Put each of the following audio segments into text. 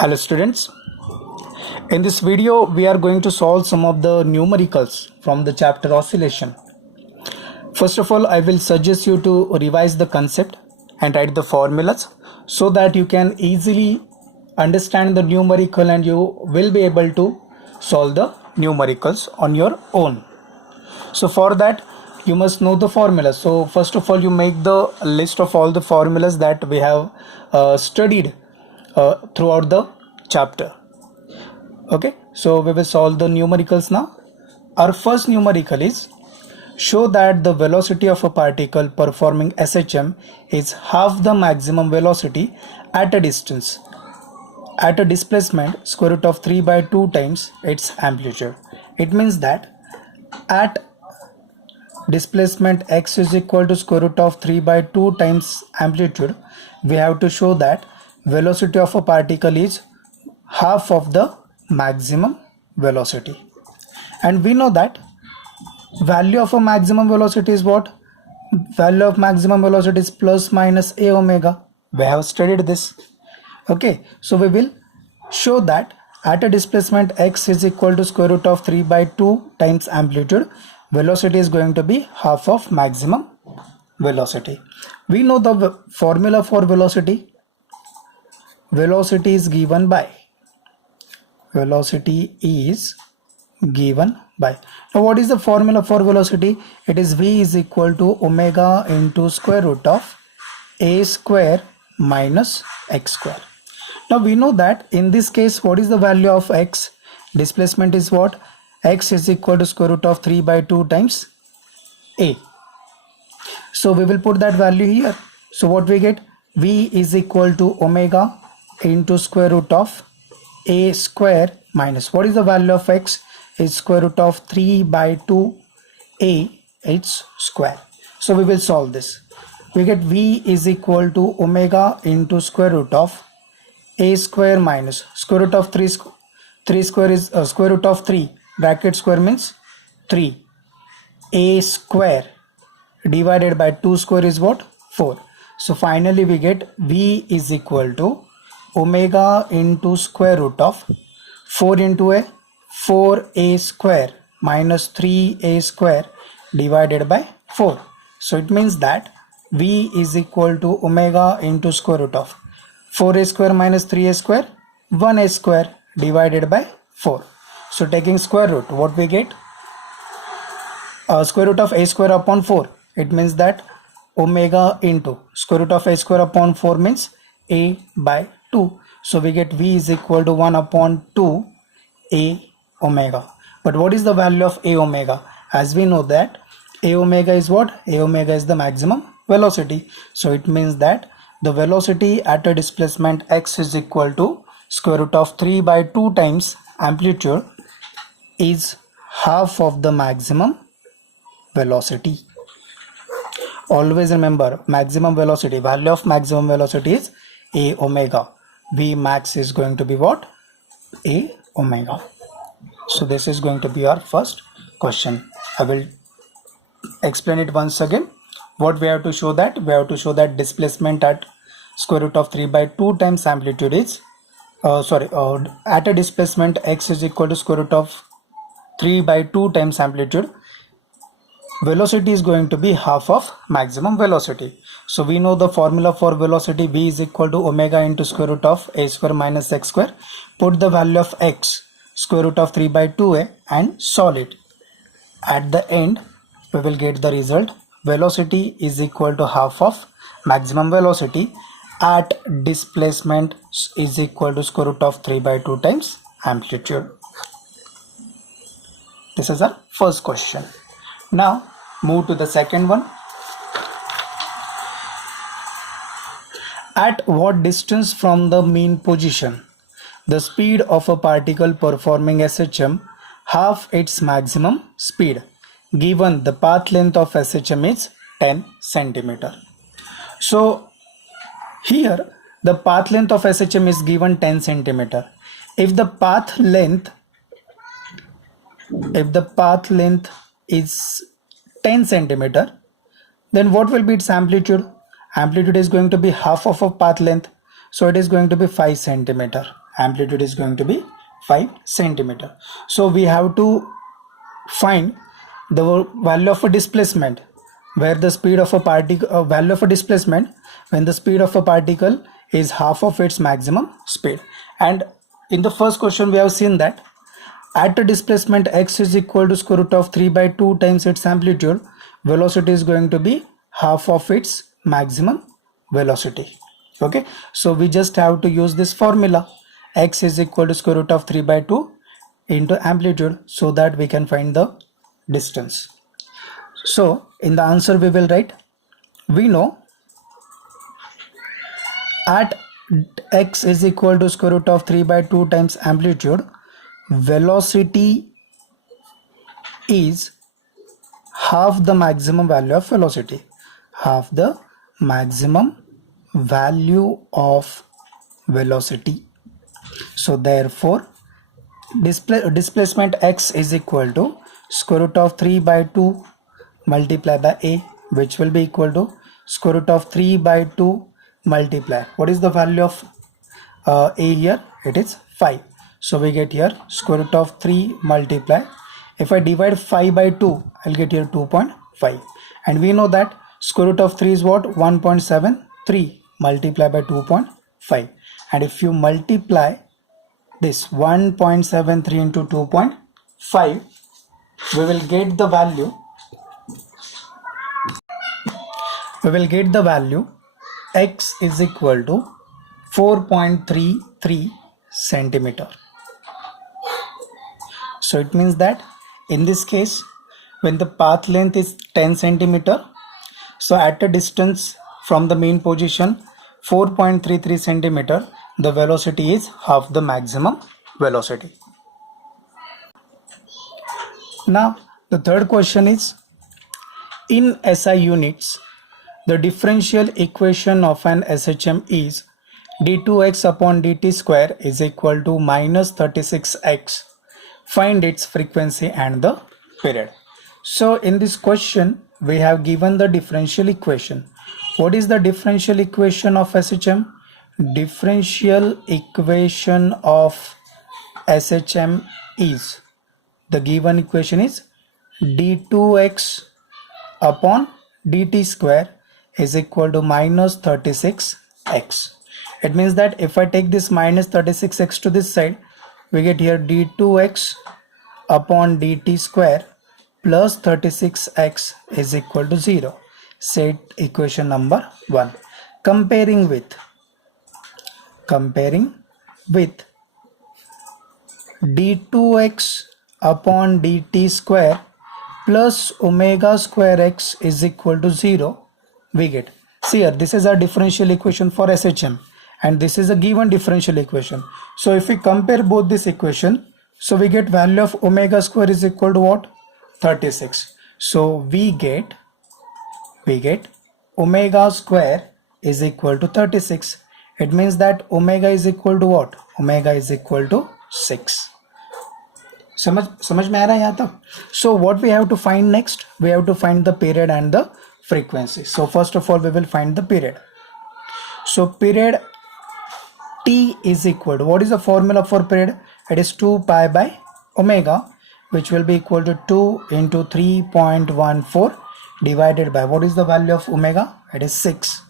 Hello students, in this video we are going to solve some of the numericals from the chapter oscillation. First of all, I will suggest you to revise the concept and write the formulas so that you can easily understand the numerical and you will be able to solve the numericals on your own. So for that you must know the formulas. So first of all, you make the list of all the formulas that we have studied throughout the chapter. Okay, so we will solve the numericals now. Our first numerical is show that the velocity of a particle performing SHM is half the maximum velocity at a distance at a displacement square root of 3 by 2 times its amplitude. It means that at displacement x is equal to square root of 3 by 2 times amplitude, we have to show that velocity of a particle is half of the maximum velocity. And we know that value of a maximum velocity is what? Value of maximum velocity is plus minus a omega. We have studied this. Okay, so we will show that at a displacement x is equal to square root of 3 by 2 times amplitude, velocity is going to be half of maximum velocity. We know the formula for velocity. Velocity is given by now what is the formula for velocity? It is v is equal to omega into square root of a square minus x square. Now we know that in this case, what is the value of x? Displacement is what? X is equal to square root of 3 by 2 times a. So we will put that value here. So what we get? V is equal to omega into square root of a square minus, what is the value of x? Is square root of 3 by 2 a its square. So we will solve this. We get v is equal to omega into square root of a square minus square root of 3 square is square root of 3 bracket square means 3 a square divided by 2 square is what? 4. So finally we get v is equal to omega into square root of 4 into a 4a square minus 3a square divided by 4. So it means that v is equal to omega into square root of 4a square minus 3a square 1a square divided by 4. So taking square root, what we get? Square root of a square upon 4. It means that omega into square root of a square upon 4 means a by 2. So we get v is equal to 1 upon 2 a omega. But what is the value of a omega? As we know that a omega is what? A omega is the maximum velocity. So it means that the velocity at a displacement x is equal to square root of 3 by 2 times amplitude is half of the maximum velocity. Always remember, maximum velocity, value of maximum velocity is a omega. V max is going to be what? A omega. So this is going to be our first question. I will explain it once again. What we have to show that? We have to show that displacement at square root of 3 by 2 times amplitude is at a displacement x is equal to square root of 3 by 2 times amplitude, velocity is going to be half of maximum velocity. So we know the formula for velocity, v is equal to omega into square root of a square minus x square. Put the value of x, square root of 3 by 2a and solve it. At the end we will get the result. Velocity is equal to half of maximum velocity at displacement is equal to square root of 3 by 2 times amplitude. This is our first question. Now move to the second one. At what distance from the mean position the speed of a particle performing SHM half its maximum speed, given the path length of SHM is 10 centimeter. So here the path length of SHM is given 10 centimeter. If the path length is 10 centimeter, then what will be its amplitude? Amplitude is going to be half of a path length, so it is going to be 5 centimeter. amplitude is going to be 5 centimeter. So we have to find the value of a displacement where the speed of a particle, value of a displacement when the speed of a particle is half of its maximum speed. And in the first question we have seen that at a displacement x is equal to square root of 3 by 2 times its amplitude, velocity is going to be half of its maximum velocity. Okay, so we just have to use this formula, x is equal to square root of 3 by 2 into amplitude, so that we can find the distance. So in the answer we will write, we know at x is equal to square root of 3 by 2 times amplitude, velocity is half the maximum value of velocity, half the maximum value of velocity. So therefore displacement x is equal to square root of 3 by 2 multiplied by a, which will be equal to square root of 3 by 2 multiply, what is the value of a here? It is 5. So we get here square root of 3 multiply, if I divide 5 by 2 I'll get here 2.5, and we know that square root of 3 is what? 1.73 multiplied by 2.5, and if you multiply this 1.73 into 2.5, we will get the value x is equal to 4.33 centimeter. So it means that in this case, when the path length is 10 centimeter, so at a distance from the main position 4.33 centimeter, the velocity is half the maximum velocity. Now the third question is, in SI units, the differential equation of an SHM is d2x upon dt square is equal to minus 36x. Find its frequency and the period. So in this question we have given the differential equation. What is the differential equation of SHM? Differential equation of SHM is, the given equation is d2x upon dt square is equal to minus 36x. It means that if I take this minus 36x to this side, we get here d2x upon dt square plus 36x is equal to 0. Set equation number 1. Comparing with d2x upon dt square plus omega square x is equal to 0, we get, see here, this is our differential equation for SHM and this is a given differential equation. So if we compare both this equation, so we get value of omega square is equal to what? 36. So we get omega square is equal to 36. It means that omega is equal to what? Omega is equal to 6. समझ में आ रहा है यहाँ तक? So what we have to find next? We have to find the period and the frequency. So first of all we will find the period. So period T is equal to, what is the formula for period? It is 2 pi by omega, which will be equal to 2 into 3.14 divided by, what is the value of omega? It is 6.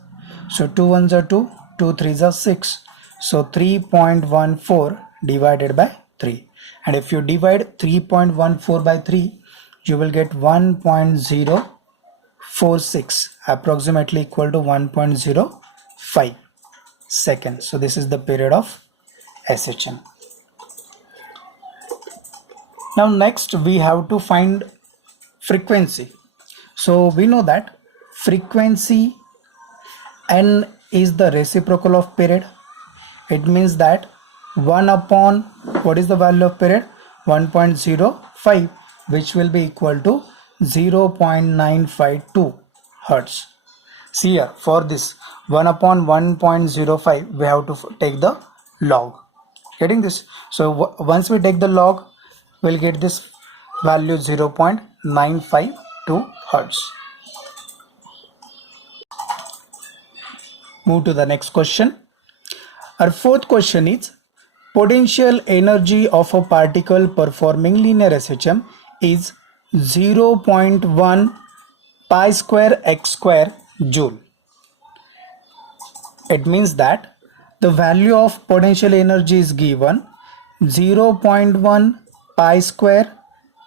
So 2 ones are 2, 2 threes are 6. So 3.14 divided by 3. And if you divide 3.14 by 3, you will get 1.046, approximately equal to 1.05 seconds. So this is the period of SHM. Now next we have to find frequency. So we know that frequency n is the reciprocal of period. It means that 1 upon, what is the value of period? 1.05, which will be equal to 0.952 hertz. See here, for this 1 upon 1.05 we have to take the log. Getting this? So once we take the log, we'll get this value 0.952 hertz. Move to the next question. Our fourth question is, Potential energy of a particle performing linear SHM is 0.1 pi square x square joule. It means that the value of potential energy is given 0.1 pi square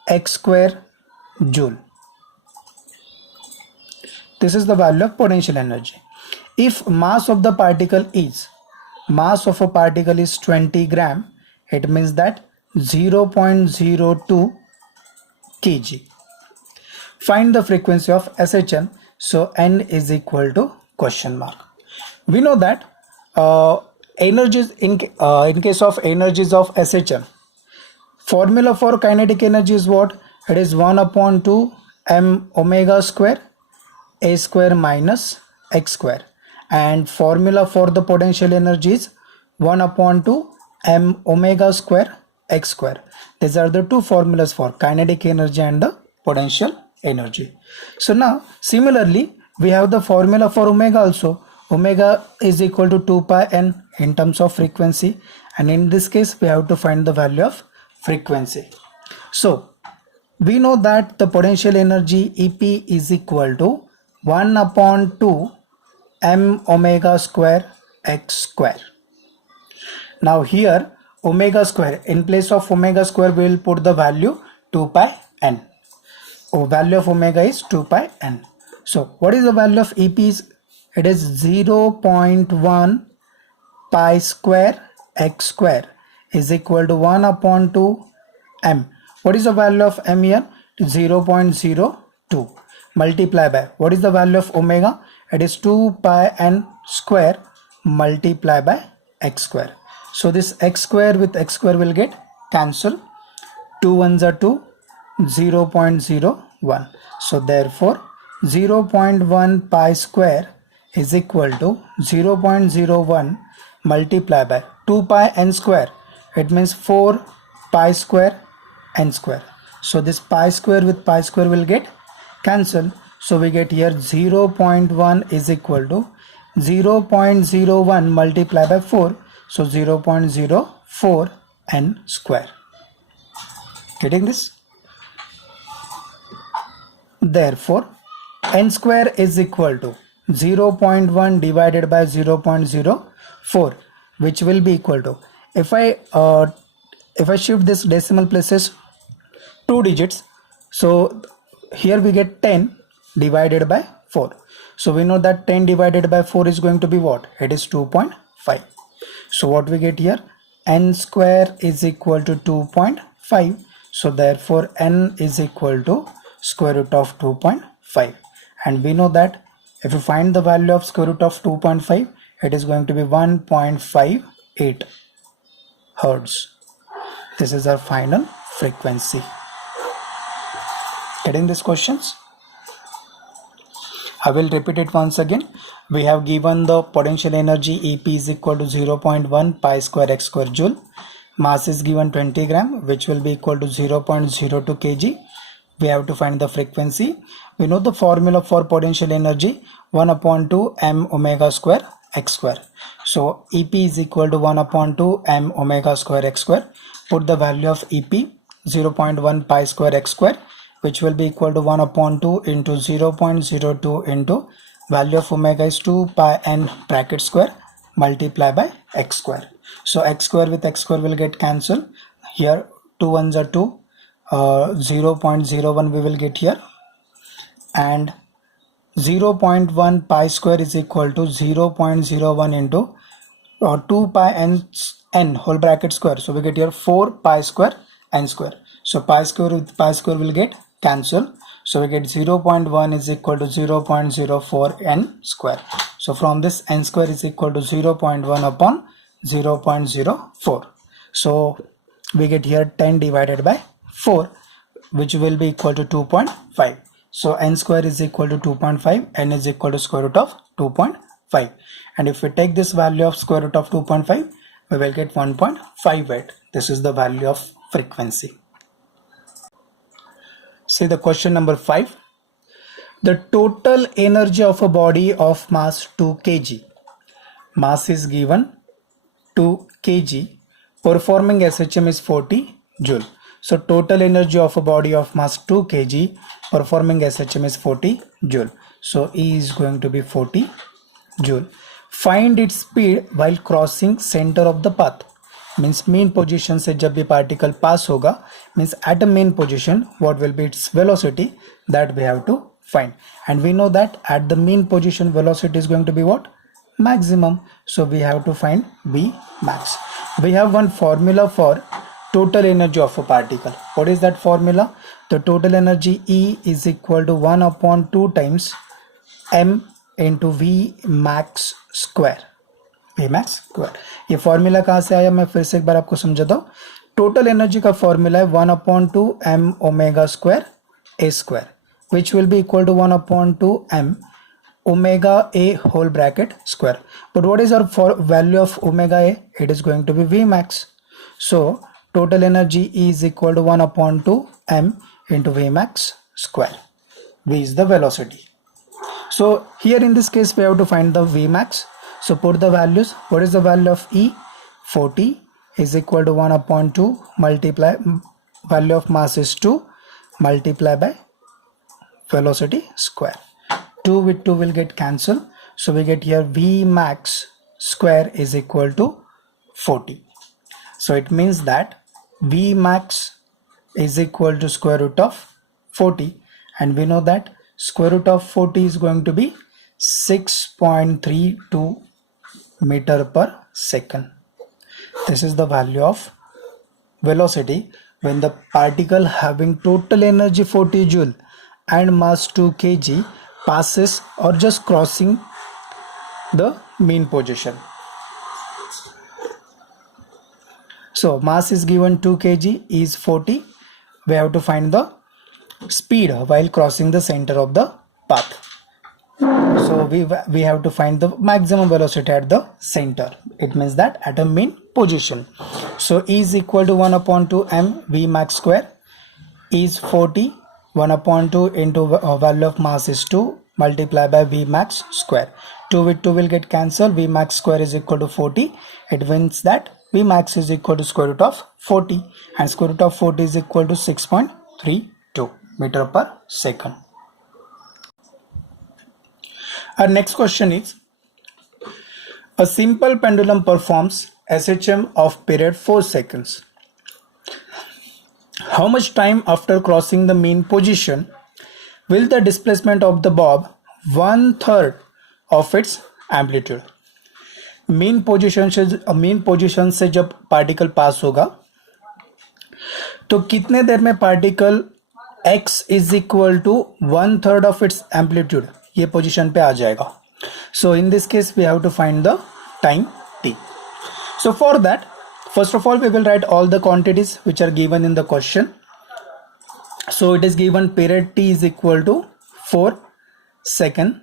x square joule. This is the value of potential energy. If mass of a particle is 20 gram, it means that 0.02 kg. Find the frequency of SHM. So n is equal to question mark. We know that energies in case of energies of SHM, formula for kinetic energy is what? It is 1/2 m omega square a square minus x square, and formula for the potential energy is 1/2 m omega square x square. These are the two formulas for kinetic energy and the potential energy. So now similarly we have the formula for omega also. Omega is equal to 2 pi n in terms of frequency, and in this case we have to find the value of frequency. So we know that the potential energy EP is equal to 1/2 m omega square x square. Now here omega square, in place of omega square we will put the value 2 pi n. Value of omega is 2 pi n. So what is the value of EP? It is 0.1 pi square x square is equal to 1/2 m. What is the value of m here? 0.02 multiply by, what is the value of omega? It is 2 pi n square multiply by x square. So this x square with x square will get cancelled. 2 ones are 2, 0.01. So therefore 0.1 pi square is equal to 0.01 multiply by 2 pi n square. It means 4 pi square n square. So this pi square with pi square will get cancelled. So we get here 0.1 is equal to 0.01 multiply by 4. So 0.04 n square. Getting this? Therefore n square is equal to 0.1 divided by 0.04, which will be equal to, if I shift this decimal places 2 digits, so here we get 10 divided by 4. So we know that 10 divided by 4 is going to be what? It is 2.5. So what we get here? N square is equal to 2.5. So therefore n is equal to square root of 2.5. And we know that if you find the value of square root of 2.5, it is going to be 1.58 hertz. This is our final frequency. Getting these questions? I will repeat it once again. We have given the potential energy EP is equal to 0.1 pi square x square joule. Mass is given 20 gram, which will be equal to 0.02 kg. We have to find the frequency. We know the formula for potential energy, 1/2 m omega square x square. So EP is equal to 1/2 m omega square x square. Put the value of EP 0.1 pi square x square, which will be equal to 1/2 into 0.02 into value of omega is 2 pi n bracket square multiply by x square. So x square with x square will get cancelled. Here 2 ones are 2, 0.01 we will get here, and 0.1 pi square is equal to 0.01 into 2 pi n whole bracket square. So we get here 4 pi square n square. So pi square with pi square will get cancelled. So we get 0.1 is equal to 0.04 n square. So from this n square is equal to 0.1 upon 0.04. So we get here 10 divided by 4, which will be equal to 2.5. So n square is equal to 2.5, n is equal to square root of 2.5. And if we take this value of square root of 2.5, we will get 1.58. This is the value of frequency. See the question number 5. The total energy of a body of mass 2 kg. Mass is given 2 kg. performing SHM is 40 joule. So total energy of a body of mass 2 kg performing SHM is 40 joule. So E is going to be 40 joule. Find its speed while crossing center of the path. Means mean position से जब भी particle pass होगा, means at a mean position what will be its velocity, that we have to find. And we know that at the mean position velocity is going to be what? Maximum. So we have to find V max. We have one formula for total energy of a particle. What is that formula? The total energy E is equal to 1 upon 2 times m into V max square. V max square. ये formula कहाँ से आया, मैं फिर से एक बार आपको समझाता हूँ. टोटल एनर्जी का फॉर्मूला है 1 upon 2 m omega square a square, which will be equal to 1 upon 2 m omega a whole bracket square. But what is our value of omega a? It is going to be V max. So total energy E is equal to 1 upon 2 m into V max square. V is the velocity. So here in this case we have to find the V max. So put the values. What is the value of E? 40 is equal to 1 upon 2 multiply value of mass is 2 multiply by velocity square. 2 with 2 will get cancelled. So we get here V max square is equal to 40. So it means that V max is equal to square root of 40, and we know that square root of 40 is going to be 6.32 meter per second. This is the value of velocity when the particle having total energy 40 joule and mass 2 kg passes or just crossing the mean position. So mass is given 2 kg, is 40. We have to find the speed while crossing the center of the path. So we have to find the maximum velocity at the center. It means that at a mean position. So E is equal to 1 upon 2 m V max square. E is 40. 1 upon 2 into value of mass is 2 multiply by V max square. 2 with 2 will get cancelled. V max square is equal to 40. It means that V max is equal to square root of 40, and square root of 40 is equal to 6.32 meter per second. Our next question is, a simple pendulum performs SHM of period 4 seconds. How much time after crossing the mean position will the displacement of the bob 1/3 of its amplitude? Mean position से जब particle pass होगा तो कितने देर में particle x is equal to 1/3 of its amplitude ये position पे आ जाएगा. So in this case we have to find the time t. So for that first of all we will write all the quantities which are given in the question. So it is given period t is equal to 4 second.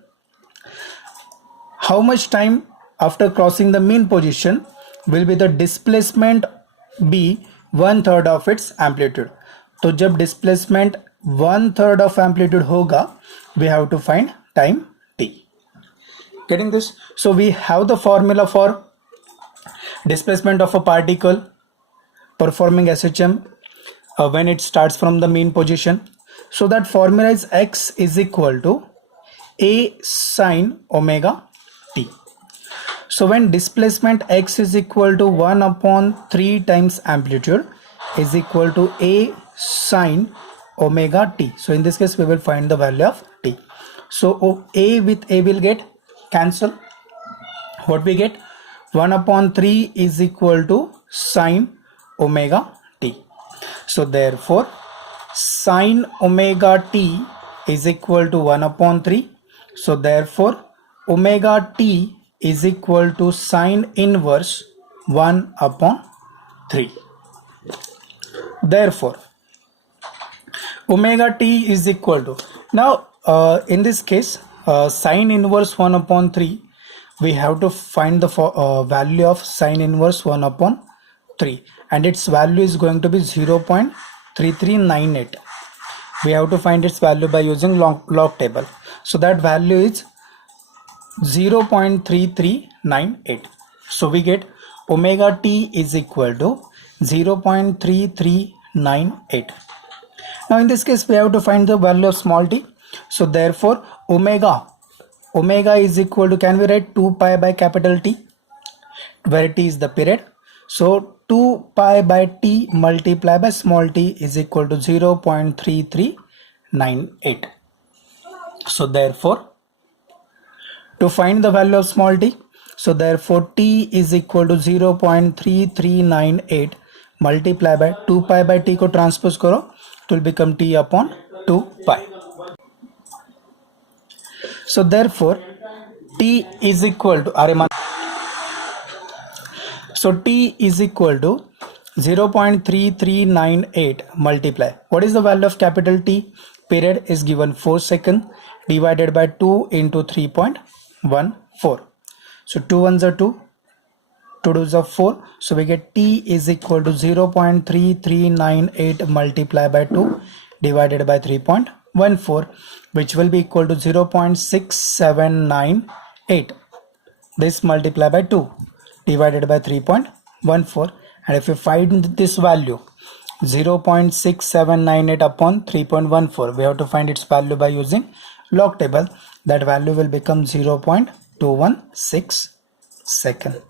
How much time after crossing the mean position will be the displacement be 1/3 of its amplitude. तो जब displacement 1/3 of amplitude होगा we have to find time t. Getting this? So we have the formula for displacement of a particle performing SHM when it starts from the mean position. So that formula is x is equal to a sine omega t. So when displacement x is equal to 1 upon 3 times amplitude is equal to a sine omega t. So in this case we will find the value of t. So a with a will get cancel. What we get? 1 upon 3 is equal to sine omega t. So therefore sine omega t is equal to 1 upon 3. So therefore omega t is equal to sine inverse 1 upon 3. Therefore omega t is equal to, now in this case sine inverse 1 upon 3, we have to find the value of sine inverse 1 upon 3, and its value is going to be 0.3398. We have to find its value by using log table. So that value is 0.3398. So we get omega t is equal to 0.3398. Now in this case we have to find the value of small t. So therefore omega is equal to, can we write 2 pi by capital T, where t is the period. So 2 pi by t multiplied by small t is equal to 0.3398. So therefore, to find the value of small t, so therefore t is equal to 0.3398 multiplied by 2 pi by t को transpose करो, it will become t upon 2 pi. So therefore t is equal to t is equal to 0.3398 multiply. What is the value of capital T? Period is given 4 seconds divided by 2 into 3.14. So 2 ones are 2, 2 2s are 4. So we get T is equal to 0.3398 multiplied by 2 divided by 3.14, which will be equal to 0.6798. This multiplied by 2 divided by 3.14, and if you find this value 0.6798 upon 3.14, we have to find its value by using log table. That value will become 0.216 second.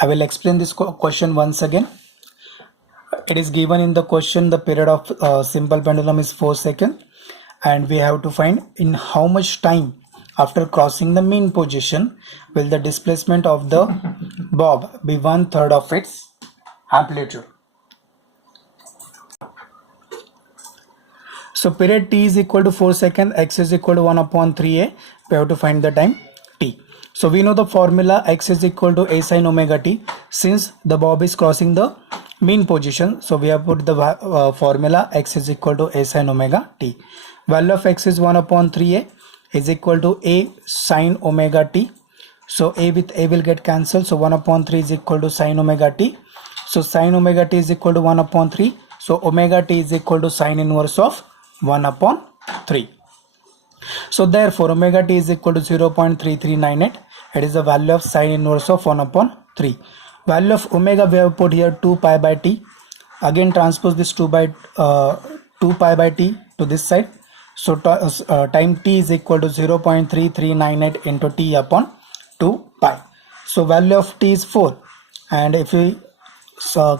I will explain this question once again. It is given in the question the period of simple pendulum is 4 seconds, and we have to find in how much time after crossing the mean position will the displacement of the bob be 1/3 of its amplitude. So period t is equal to 4 seconds, x is equal to 1 upon 3a. We have to find the time t. So we know the formula, x is equal to a sin omega t. Since the bob is crossing the mean position, so we have put the formula x is equal to a sin omega t. Value of x is 1 upon 3a is equal to a sin omega t. So a with a will get cancelled. So 1 upon 3 is equal to sin omega t. So sin omega t is equal to 1 upon 3. So omega t is equal to sin inverse of 1 upon 3. So therefore omega t is equal to 0.3398. It is the value of sin inverse of 1 upon 3. Value of omega we have put here 2 pi by t. Again transpose this 2 pi by t to this side. So time t is equal to 0.3398 into t upon 2 pi. So value of t is 4, and if we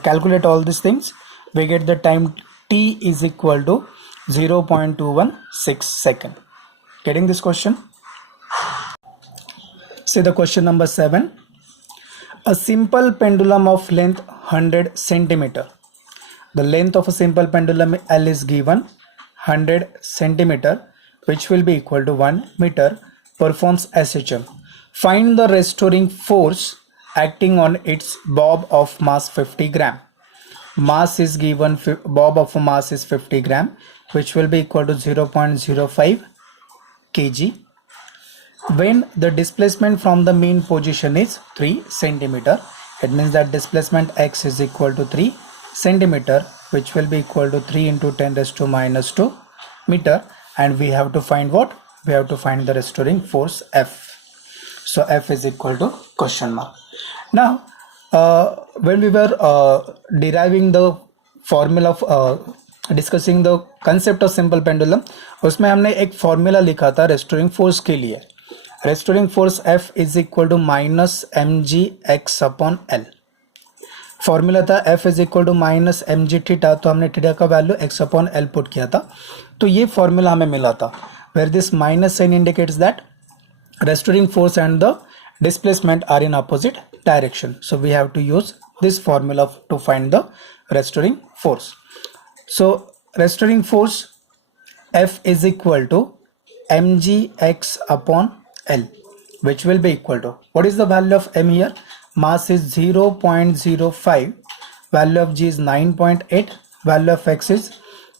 calculate all these things, we get the time t is equal to 0.216 second. Getting this question? See the question number 7. A simple pendulum of length 100 centimeter. The length of a simple pendulum L is given 100 centimeter, which will be equal to 1 meter, performs SHM. Find the restoring force acting on its bob of mass 50 gram. Mass is given, bob of mass is 50 gram, which will be equal to 0.05 kg. When the displacement from the mean position is 3 centimeter, it means that displacement x is equal to 3 centimeter, which will be equal to 3 into 10 raised to minus 2 meter, and we have to find what? We have to find the restoring force F. So F is equal to question mark. Now when we were deriving the formula of discussing the concept of simple pendulum, उसमें हमने एक formula लिखा था restoring force के लिए. Restoring force F is equal to minus m g x upon l. Formula था F is equal to minus m g theta, तो हमने थीटा का value x upon l put किया था, तो ये फॉर्मूला हमें मिला था, where this minus sign indicates that restoring force and the displacement are in opposite direction. So we have to use this formula to find the restoring force. So restoring force F is equal to mgx upon L, which will be equal to, what is the value of m here? Mass is 0.05, value of g is 9.8, value of x is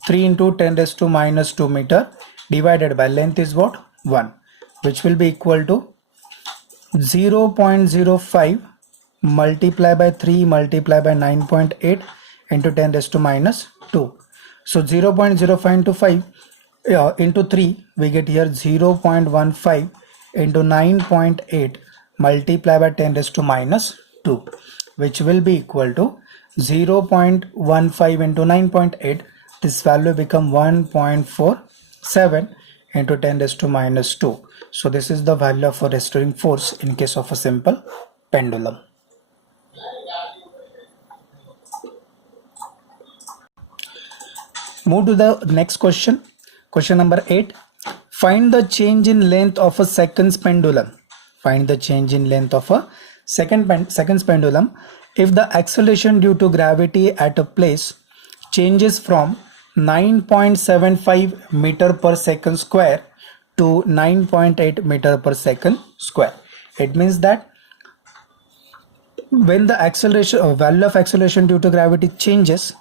3 into 10 raised to minus 2 meter, divided by length is what? 1, which will be equal to 0.05 multiplied by 3 multiplied by 9.8 into 10 raised to minus 2. So 0.05 into 5 into 3, we get here 0.15 into 9.8 multiply by 10 raised to minus 2, which will be equal to 0.15 into 9.8. This value become 1.47 into 10 raised to minus 2. So this is the value of a restoring force in case of a simple pendulum. Move to the next question. Question number 8. Find the change in length of a seconds pendulum. Find the change in length of a seconds pendulum if the acceleration due to gravity at a place changes from 9.75 meter per second square to 9.8 meter per second square. It means that when the acceleration or value of acceleration due to gravity changes,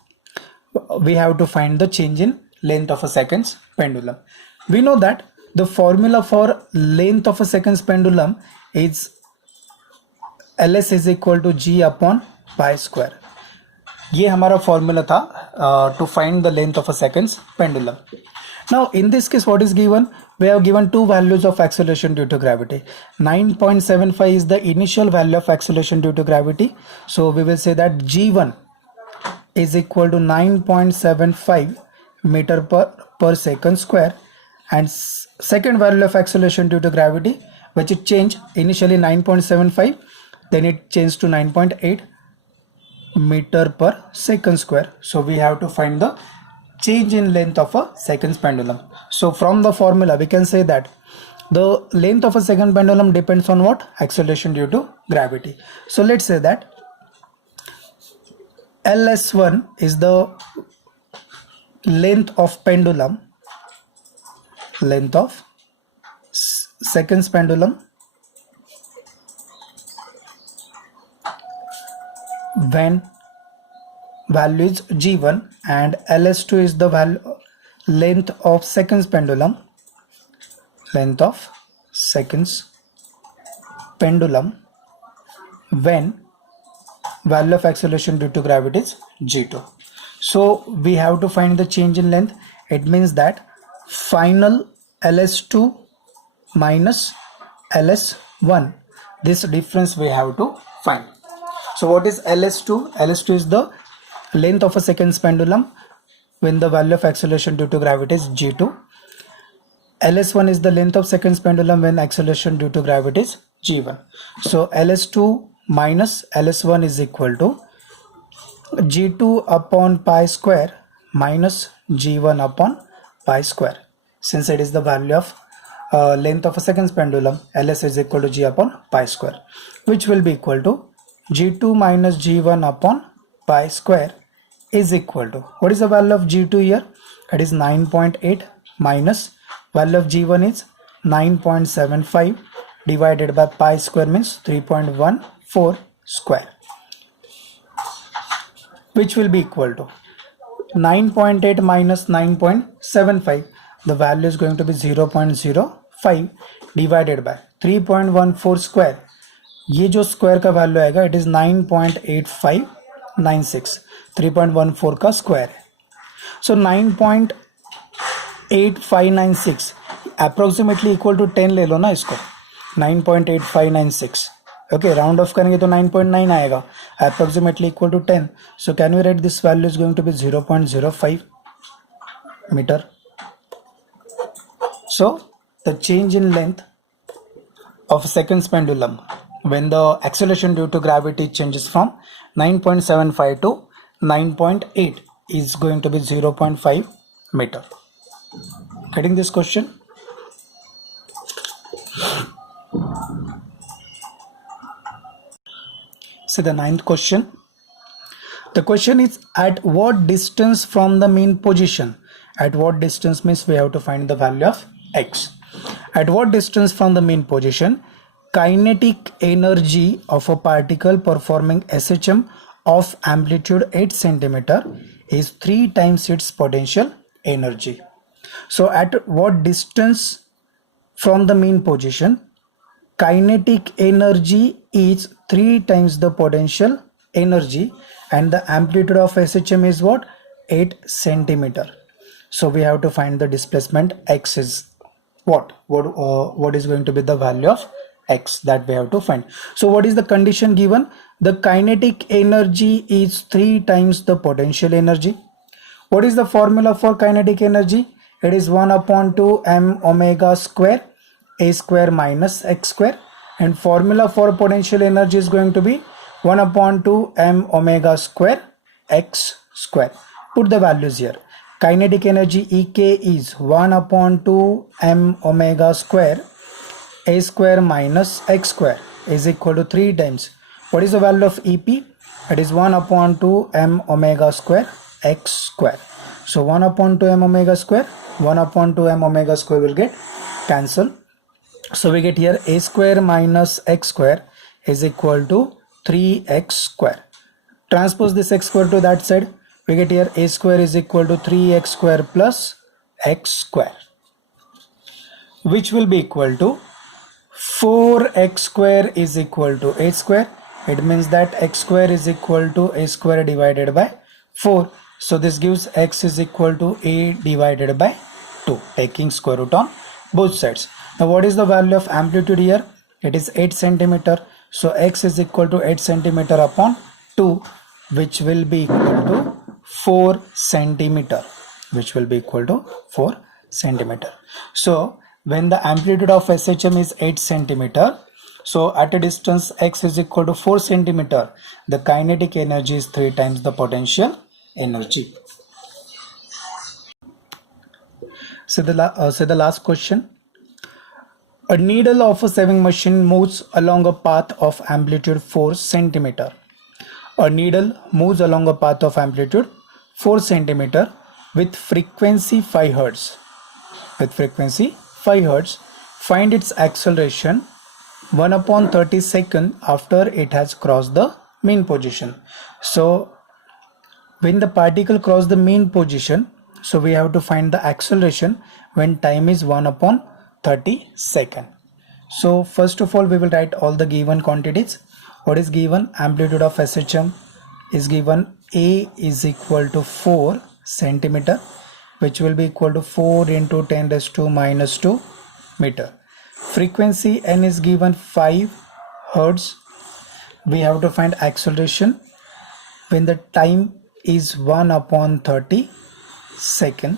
we have to find the change in length of a seconds pendulum. We know that the formula for length of a seconds pendulum is Ls is equal to g upon pi square. ये हमारा formula था to find the length of a seconds pendulum. Now in this case, what is given? We have given two values of acceleration due to gravity. 9.75 is the initial value of acceleration due to gravity. So we will say that g1 is equal to 9.75 meter per second square, and second value of acceleration due to gravity, which it changed initially 9.75, then it changed to 9.8 meter per second square. So we have to find the change in length of a seconds pendulum. So from the formula we can say that the length of a second pendulum depends on what? Acceleration due to gravity. So let's say that Ls1 is the length of pendulum, length of seconds pendulum when value is g1, and Ls2 is the length of seconds pendulum, length of seconds pendulum when value of acceleration due to gravity is g2. So we have to find the change in length. It means that final Ls2 minus Ls1, this difference we have to find. So what is Ls2? Ls2 is the length of a seconds pendulum when the value of acceleration due to gravity is g2. Ls1 is the length of seconds pendulum when acceleration due to gravity is g1. So Ls2 minus Ls1 is equal to g2 upon pi square minus g1 upon pi square. Since it is the value of length of a seconds pendulum, Ls is equal to g upon pi square, which will be equal to g2 minus g1 upon pi square is equal to, what is the value of g2 here? It is 9.8 minus value of g1 is 9.75 divided by pi square means 3.14 square, which will be equal to 9.8 minus 9.75. The value is going to be 0.05 divided by 3.14 square. ये जो square का value आएगा it is 9.8596, 3.14 का square है. सो 9.8596 approximately equal to 10 ले लो ना इसको, 9.8596. Okay, round of करेंगे तो 9.9 आएगा, approximately equal to 10. So can we write this value is going to be 0.05 metre. So the change in length of seconds pendulum when the acceleration due to gravity changes from 9.75 to 9.8 is going to be 0.5 meter. Getting this question? See the ninth question. The question is, at what distance from the mean position? At what distance means we have to find the value of x. At what distance from the mean position kinetic energy of a particle performing SHM of amplitude 8 centimeter is 3 times its potential energy? So at what distance from the mean position kinetic energy is 3 times the potential energy, and the amplitude of SHM is what? 8 centimeter. So we have to find the displacement x is what is going to be the value of x that we have to find. So what is the condition given? The kinetic energy is 3 times the potential energy. What is the formula for kinetic energy? It is 1 upon 2 m omega square a square minus x square, and formula for potential energy is going to be 1 upon 2 m omega square x square. Put the values here. Kinetic energy Ek is 1 upon 2 m omega square a square minus x square is equal to 3 times. What is the value of Ep? It is 1 upon 2 m omega square x square. So 1 upon 2 m omega square, 1 upon 2 m omega square will get cancelled. So we get here a square minus x square is equal to 3x square. Transpose this x square to that side. We get here a square is equal to 3x square plus x square, which will be equal to 4x square is equal to a square. It means that x square is equal to a square divided by 4. So this gives x is equal to a divided by 2, taking square root on both sides. Now what is the value of amplitude here? It is 8 centimeter. So x is equal to 8 centimeter upon 2, which will be equal to 4 centimeter, which will be equal to 4 centimeter. So when the amplitude of SHM is 8 centimeter, so at a distance x is equal to 4 centimeter, the kinetic energy is 3 times the potential energy. So the last question. A needle of a sewing machine moves along a path of amplitude 4 centimeter. A needle moves along a path of amplitude 4 centimeter with frequency 5 hertz. With frequency 5 hertz, find its acceleration 1 upon 30 seconds after it has crossed the mean position. So when the particle crosses the mean position, so we have to find the acceleration when time is 1 upon 30 seconds. So first of all, we will write all the given quantities. What is given? Amplitude of SHM is given. A is equal to 4 centimeter, which will be equal to 4 into 10 raised to minus 2 meter. Frequency n is given 5 hertz. We have to find acceleration when the time is 1 upon 30 second.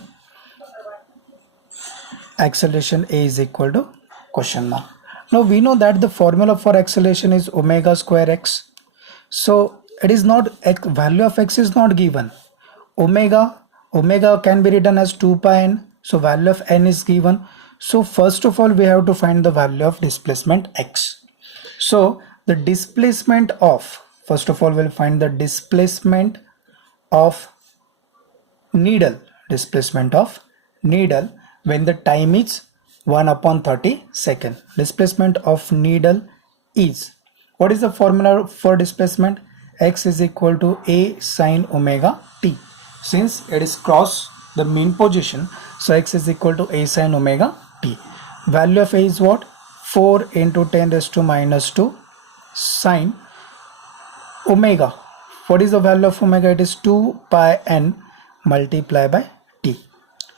Acceleration A is equal to question mark. Now we know that the formula for acceleration is omega square x. So it is not, value of x is not given. Omega can be written as 2 pi n. So value of n is given. So first of all, we have to find the value of displacement x. So the displacement of, first of all, we'll find the displacement of needle. Displacement of needle when the time is 1 upon 30 seconds. Displacement of needle is, what is the formula for displacement? X is equal to a sine omega t. Since it is cross the mean position, so x is equal to a sine omega t. Value of a is what? 4 into 10 raised to minus 2 sine omega. What is the value of omega? It is 2 pi n multiplied by t,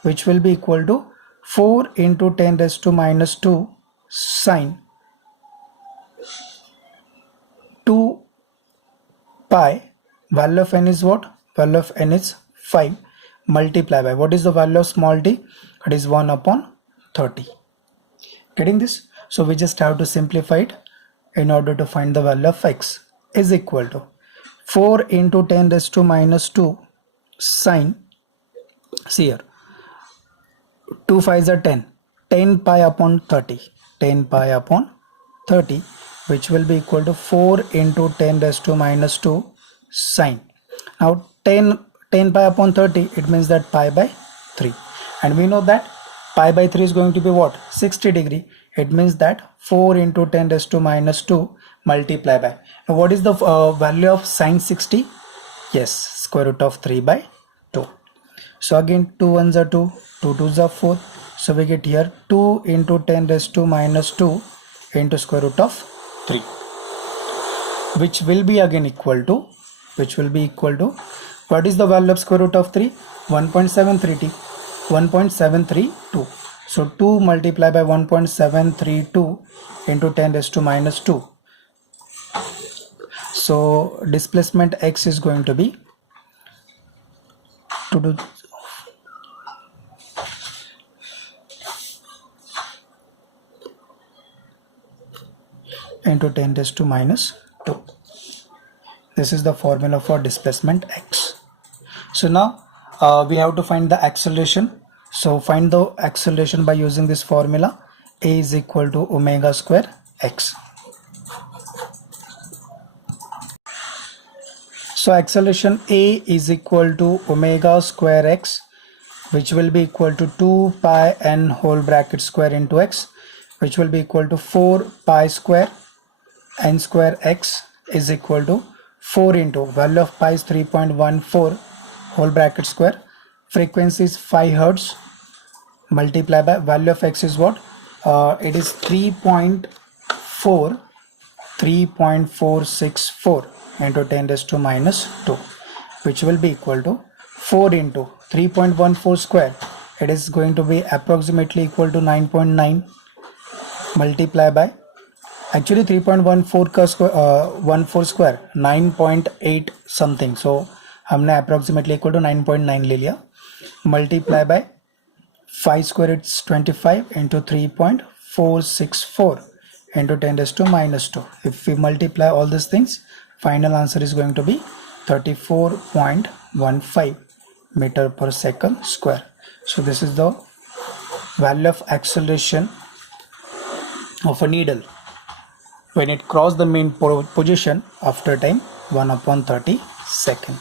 which will be equal to 4 into 10 raised to minus 2 sine 2 pi. Value of n is what? Value of n is 5 multiplied by, what is the value of small t? It is 1 upon 30. Getting this? So we just have to simplify it in order to find the value of x is equal to 4 into 10 raised to minus 2 sine, see here, 2 5s are 10 pi upon 30, 10 pi upon 30, which will be equal to 4 into 10 raised to minus 2 sine. Now 10 pi upon 30, it means that pi by 3, and we know that pi by 3 is going to be what? 60 degree. It means that 4 into 10 raised to minus 2 multiply by, now what is the value of sine 60? Yes, square root of 3 by 2. So again 2 1s are 2, 2 2s are 4. So we get here 2 into 10 raised to minus 2 into square root of 3, which will be again equal to, what is the value of square root of 3? 1.73t, 1.732. So 2 multiplied by 1.732 into 10 raised to minus 2. So displacement x is going to be to do into 10 raised to minus 2. This is the formula for displacement x. So now we have to find the acceleration. So find the acceleration by using this formula. A is equal to omega square x. So acceleration A is equal to omega square x, which will be equal to 2 pi n whole bracket square into x, which will be equal to 4 pi square n square x is equal to 4 into value of pi is 3.14 whole bracket square, frequency is 5 hertz, multiply by value of x is what? It is 3.464 into 10 raised to minus 2, which will be equal to 4 into 3.14 square. It is going to be approximately equal to 9.9 multiply by actually 3.14 का square 14 square 9.8 something. So हमने approximately equal to 9.9 ले लिया. Multiply by 5 square it's 25 into 3.464 into 10 raised to minus 2. If we multiply all these things, final answer is going to be 34.15 meter per second square. So this is the value of acceleration of a needle when it crossed the main position after time 1/30 second.